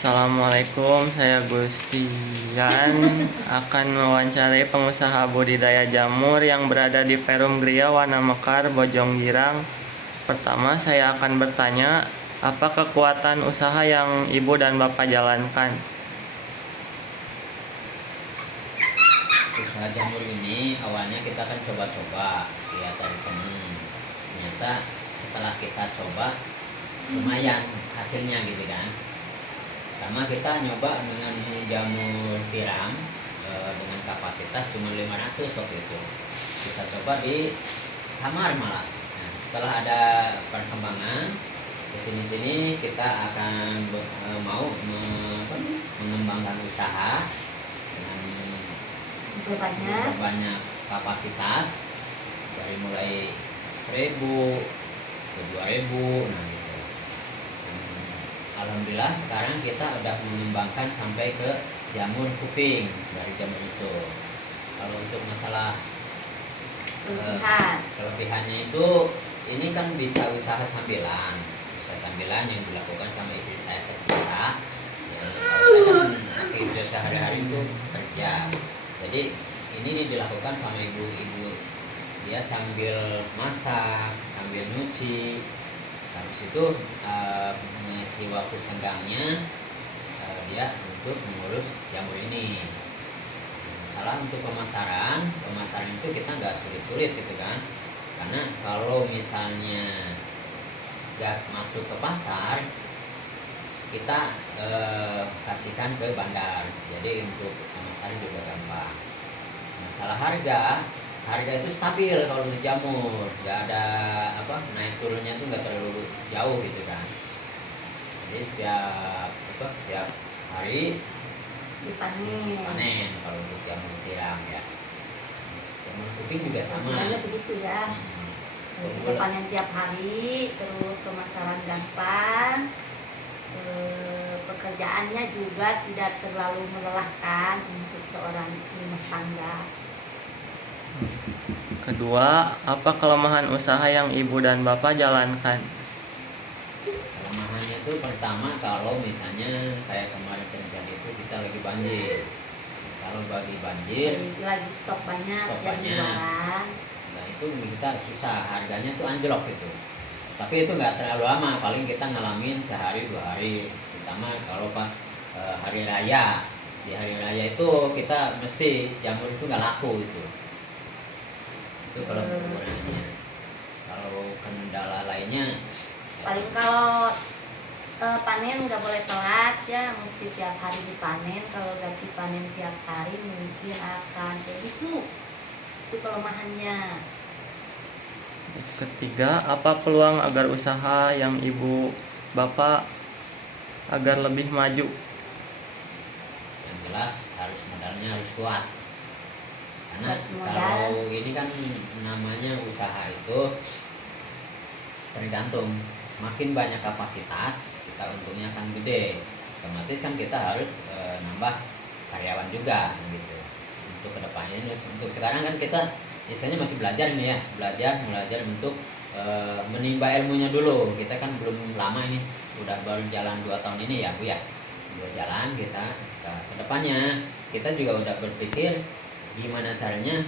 Assalamualaikum, saya Gustian akan mewawancarai pengusaha budidaya jamur yang berada di Perum Gria, Wana Mekar, Bojonggirang. Pertama, saya akan bertanya, apa kekuatan usaha yang Ibu dan Bapak jalankan? Usaha jamur ini awalnya kita kan coba-coba lihat dari temen, ternyata setelah kita coba lumayan hasilnya gitu kan. Pertama kita nyoba dengan jamur tiram dengan kapasitas cuma 500 waktu itu. Kita coba di kamar malah. Nah, setelah ada perkembangan kesini kita akan mau mengembangkan usaha dengan banyak kapasitas dari mulai 1.000 ke 2.000. Nah gitu. Alhamdulillah sekarang kita udah mengembangkan sampai ke jamur kuping dari jamur itu. Kalau untuk masalah kelebihannya itu, ini kan bisa usaha sambilan yang dilakukan sama istri saya terpisah. Kalau saya kan istri sehari-hari itu kerja, jadi ini dilakukan sama ibu-ibu, dia sambil masak, sambil nyuci, habis itu mengisi waktu senggangnya dia untuk mengurus jamur ini. Masalah untuk pemasaran itu kita nggak sulit-sulit gitu kan, karena kalau misalnya nggak masuk ke pasar, kita kasihkan ke bandar, jadi untuk pemasaran juga gampang. Masalah harga itu stabil kalau untuk jamur, nggak ada naik turunnya itu nggak terlalu jauh gitu kan. Jadi setiap hari dipanen kalau untuk jamur tiram ya. Jamur kuping juga sama. Begitu ya. Bisa panen tiap hari, terus pemasaran gampang. Pekerjaannya juga tidak terlalu melelahkan untuk seorang rumah tangga. Kedua, apa kelemahan usaha yang Ibu dan Bapak jalankan? Kelemahannya itu pertama, kalau misalnya kayak kemarin terjadi itu kita lagi banjir. Kalau bagi banjir lagi stok banyak, nah itu kita susah, harganya tuh anjlok gitu. Tapi itu nggak terlalu lama, paling kita ngalamin sehari 2 hari. Terutama kalau pas hari raya, di hari raya itu kita mesti jamur itu nggak laku itu kalau kekurangannya. Kalau kendala lainnya paling kalau panen nggak boleh telat ya, mesti tiap hari dipanen. Kalau ganti panen tiap hari mungkin akan busuk, itu kelemahannya. Ketiga, apa peluang agar usaha yang Ibu Bapak agar lebih maju? Yang jelas modalnya harus kuat, karena kalau ini kan namanya usaha itu tergantung, makin banyak kapasitas kita untungnya akan gede, otomatis kan kita harus nambah karyawan juga gitu. Untuk kedepannya ini, untuk sekarang kan kita biasanya masih belajar nih ya, belajar untuk menimba ilmunya dulu. Kita kan belum lama ini, udah baru jalan 2 tahun ini ya Bu ya, 2 jalan kita. Kedepannya kita juga udah berpikir gimana caranya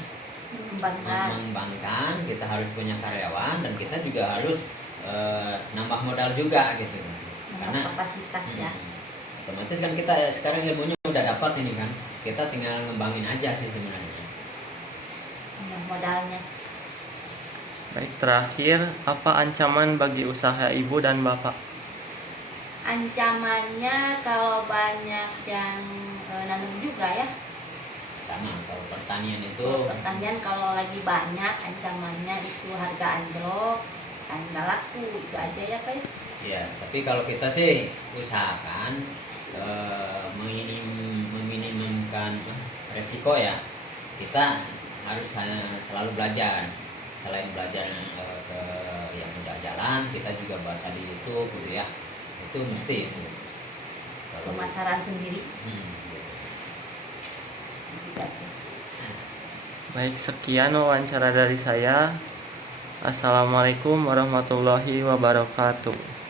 mengembangkan. Kita harus punya karyawan dan kita juga harus nambah modal juga gitu, karena kapasitas ya. Otomatis kan kita sekarang ilmunya udah dapat ini kan, kita tinggal ngembangin aja sih sebenarnya modalnya. Baik, terakhir, apa ancaman bagi usaha Ibu dan Bapak? Ancamannya kalau banyak yang nanam juga ya. Sama kalau pertanian itu. Pertanian kalau lagi banyak, ancamannya itu harga anjlok, kan nggak laku, itu aja ya Pak. Ya, tapi kalau kita sih usahakan meminimumkan resiko ya. Kita harus selalu belajar. Selain belajar ke yang udah jalan, kita juga baca di YouTube gitu ya. Itu mesti itu. Pemasaran sendiri. Baik, sekian wawancara dari saya. Assalamualaikum warahmatullahi wabarakatuh.